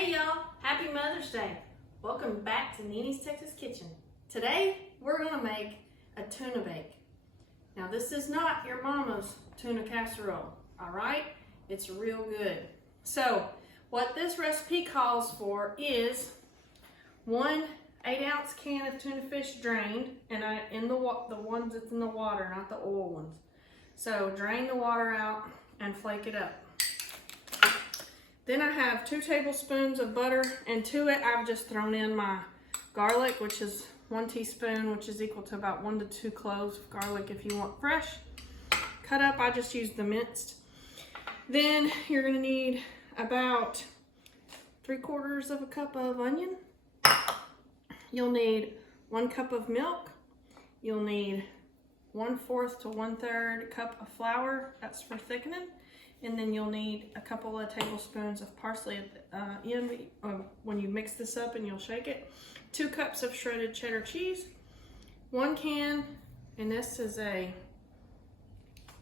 Hey y'all, happy Mother's Day. Welcome back to Nini's Texas Kitchen. Today, we're gonna make a tuna bake. Now this is not your mama's tuna casserole, all right? It's real good. So, what this recipe calls for is 1 8-ounce can of tuna fish drained, and the ones that's in the water, not the oil ones. So drain the water out and flake it up. Then I have 2 tablespoons of butter, and to it I've just thrown in my garlic, which is 1 teaspoon, which is equal to about 1 to 2 cloves of garlic if you want fresh. Cut up, I just used the minced. Then you're gonna need about 3/4 of a cup of onion. You'll need 1 cup of milk. You'll need 1/4 to 1/3 cup of flour, that's for thickening. And then you'll need a couple of tablespoons of parsley at the end when you mix this up, and you'll shake it. 2 cups of shredded cheddar cheese. 1 can, and this is a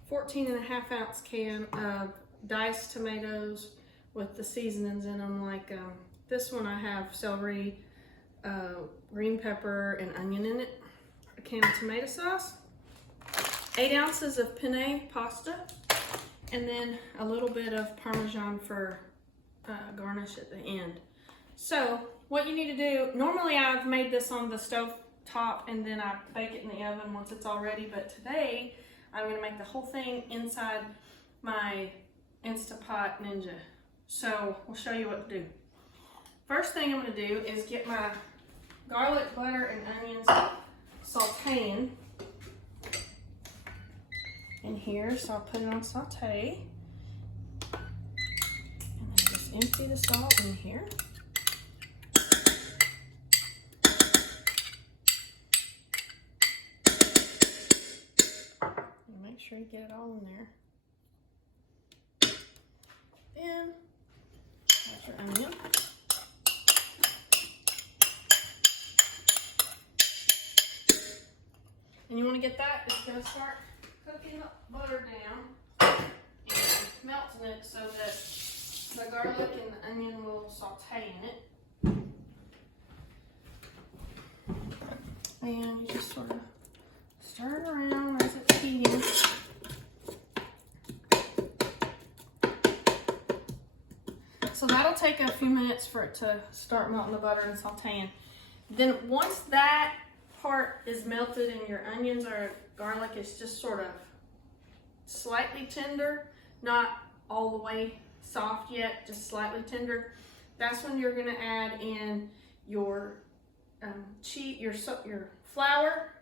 14.5-ounce can of diced tomatoes with the seasonings in them. Like this one I have celery, green pepper, and onion in it. A can of tomato sauce. 8 ounces of penne pasta. And then a little bit of Parmesan for garnish at the end. So what you need to do, normally I've made this on the stove top and then I bake it in the oven once it's all ready, but today I'm gonna make the whole thing inside my Instapot Ninja. So we'll show you what to do. First thing I'm gonna do is get my garlic, butter, and onions sauteing in here, so I'll put it on saute, and then just empty the salt in here. And make sure you get it all in there. Then add your onion. And you want to get that, it's going to start cooking the butter down and melting it so that the garlic and the onion will saute in it. And you just sort of stir it around as it's heating. So that'll take a few minutes for it to start melting the butter and sauteing. Then once that part is melted and your onions or garlic is just sort of slightly tender, not all the way soft yet, just slightly tender, that's when you're gonna add in your your flour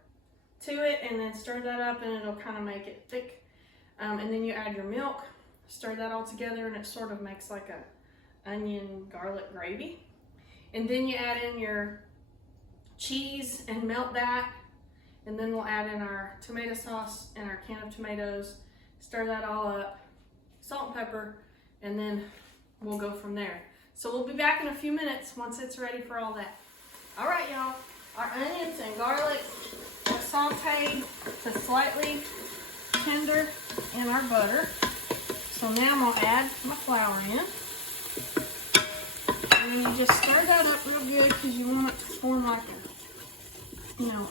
to it, and then stir that up, and it'll kind of make it thick. And then you add your milk, stir that all together, and it sort of makes like a onion garlic gravy. And then you add in your cheese and melt that, and then we'll add in our tomato sauce and our can of tomatoes, stir that all up, salt and pepper, and then we'll go from there. So we'll be back in a few minutes once it's ready for all that. All right, y'all, our onions and garlic are sauteed to slightly tender in our butter. So now I'm gonna add my flour in. And then you just stir that up real good because you want it to form like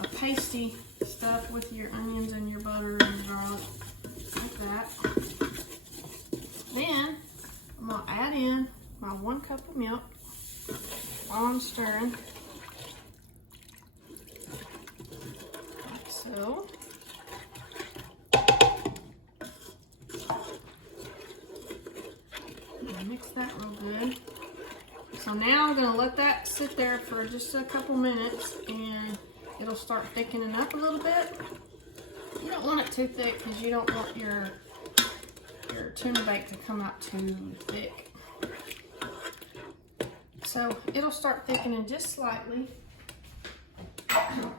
a pasty stuff with your onions and your butter and your garlic, like that. Then I'm gonna add in my 1 cup of milk while I'm stirring, like so. And mix that real good. So now I'm gonna let that sit there for just a couple minutes, and it'll start thickening up a little bit. You don't want it too thick because you don't want your tuna bake to come out too thick. So it'll start thickening just slightly. Alright.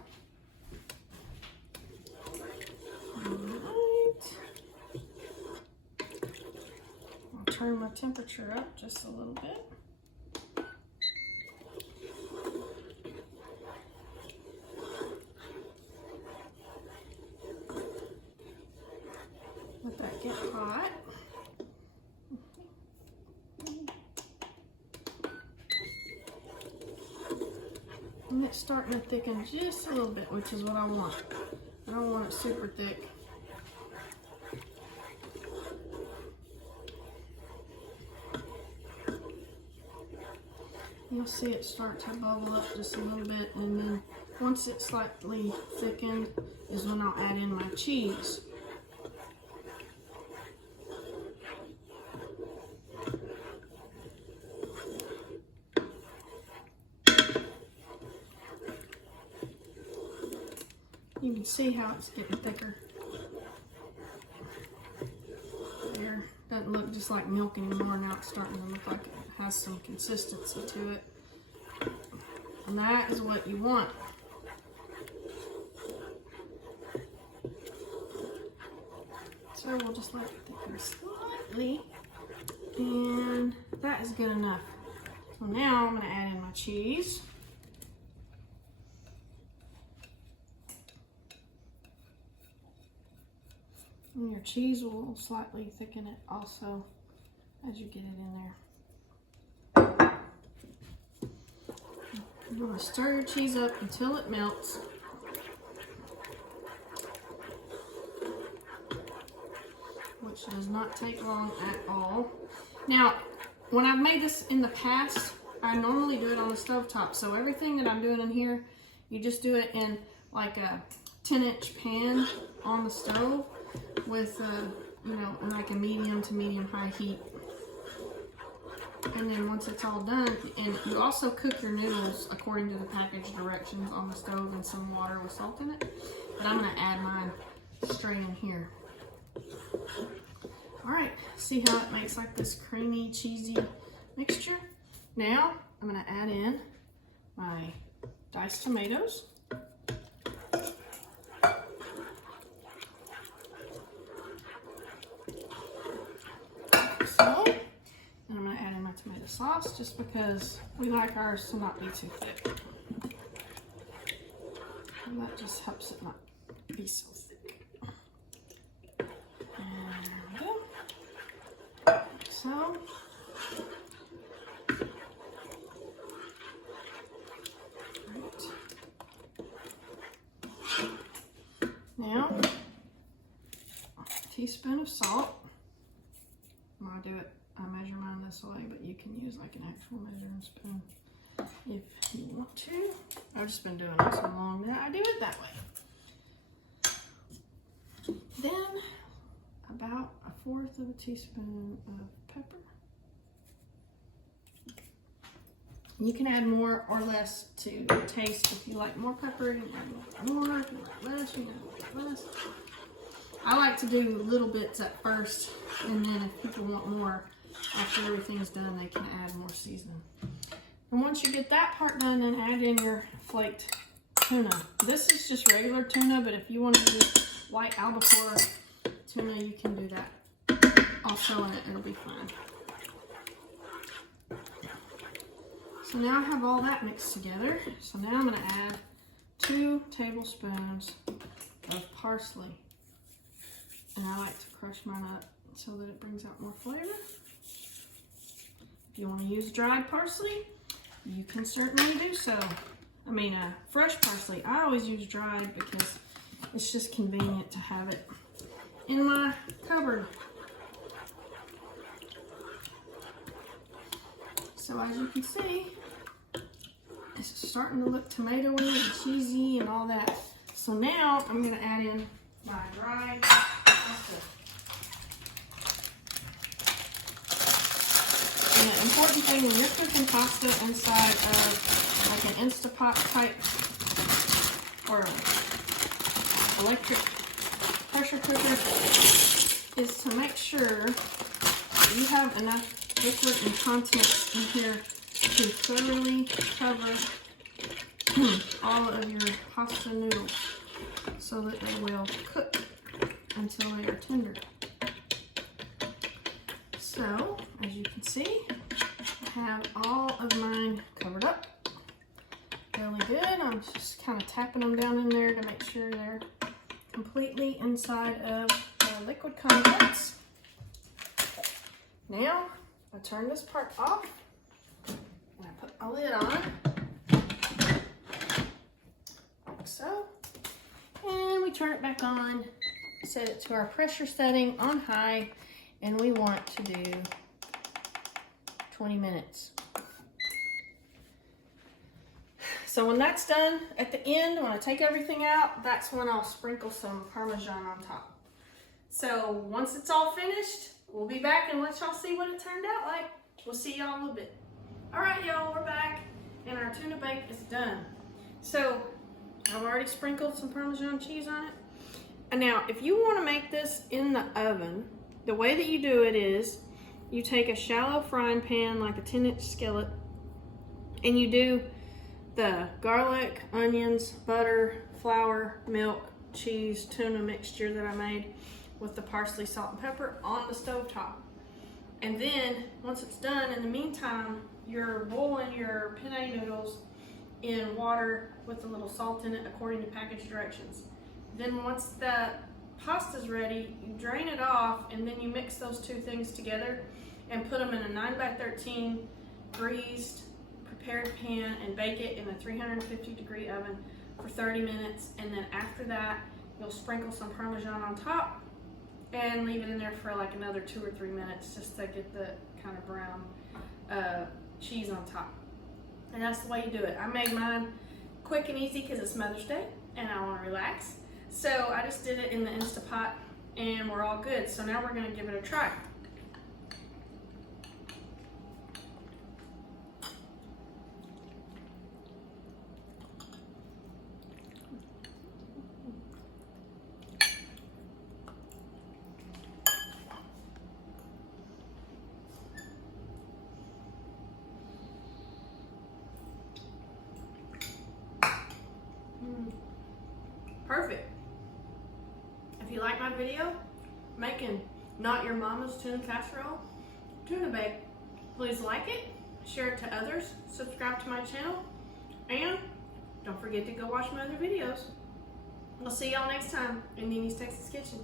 I'll turn my temperature up just a little bit. Let that get hot. And it's starting to thicken just a little bit, which is what I want. I don't want it super thick. You'll see it start to bubble up just a little bit, and then once it's slightly thickened is when I'll add in my cheese. You can see how it's getting thicker. There, doesn't look just like milk anymore. Now it's starting to look like it has some consistency to it. And that is what you want. So we'll just let it thicken slightly. And that is good enough. So now I'm going to add in my cheese. And your cheese will slightly thicken it also as you get it in there. You want to stir your cheese up until it melts. Which does not take long at all. Now, when I've made this in the past, I normally do it on the stovetop. So everything that I'm doing in here, you just do it in like a 10-inch pan on the stove with you know, like a medium to medium high heat. And then once it's all done, and you also cook your noodles according to the package directions on the stove in some water with salt in it. But I'm going to add mine straight in here. Alright, see how it makes like this creamy, cheesy mixture? Now, I'm going to add in my diced tomatoes. So, and I'm going to add in my tomato sauce just because we like ours to not be too thick. And that just helps it not be so thick. And there we go. So, now, a teaspoon of salt. I do it, I measure mine this way, but you can use like an actual measuring spoon if you want to. I've just been doing it so long that I do it that way. Then about 1/4 of a teaspoon of pepper. You can add more or less to taste. If you like more pepper, you can add more. If you like less, you can add less. I like to do little bits at first, and then if people want more after everything's done, they can add more seasoning. And once you get that part done, then add in your flaked tuna. This is just regular tuna, but if you want to use white albacore tuna, you can do that also, and it'll be fine. So now I have all that mixed together. So now I'm going to add 2 tablespoons of parsley. And I like to crush mine up so that it brings out more flavor. If you want to use dried parsley, you can certainly do so. I mean, fresh parsley. I always use dried because it's just convenient to have it in my cupboard. So as you can see, it's starting to look tomatoey and cheesy and all that. So now I'm going to add in my dried pasta. And the important thing when you're cooking pasta inside of like an Instapot type or electric pressure cooker is to make sure you have enough liquid and content in here to thoroughly cover all of your pasta noodles so that they will cook until they are tender. So, as you can see, I have all of mine covered up really good. I'm just kind of tapping them down in there to make sure they're completely inside of the liquid contents. Now, I turn this part off and I put my lid on. it back on, set it to our pressure setting on high, and we want to do 20 minutes. So when that's done, at the end, when I take everything out, that's when I'll sprinkle some Parmesan on top. So once it's all finished, we'll be back and let y'all see what it turned out like. We'll see y'all in a little bit. All right, y'all, we're back, and our tuna bake is done. So I've already sprinkled some Parmesan cheese on it. And now, if you want to make this in the oven, the way that you do it is you take a shallow frying pan, like a 10-inch skillet, and you do the garlic, onions, butter, flour, milk, cheese, tuna mixture that I made with the parsley, salt, and pepper on the stove top. And then, once it's done, in the meantime, you're boiling your penne noodles in water with a little salt in it according to package directions. Then once the pasta's ready, you drain it off, and then you mix those two things together and put them in a 9x13 greased prepared pan and bake it in a 350-degree oven for 30 minutes. And then after that, you'll sprinkle some Parmesan on top and leave it in there for like another 2 or 3 minutes just to get the kind of brown cheese on top. And that's the way you do it. I made mine quick and easy because it's Mother's Day and I want to relax. So I just did it in the Instapot and we're all good. So now we're going to give it a try. Perfect. If you like my video making not your mama's tuna casserole, tuna bake, please like it, share it to others, subscribe to my channel, and don't forget to go watch my other videos. We'll see y'all next time in Nini's Texas Kitchen.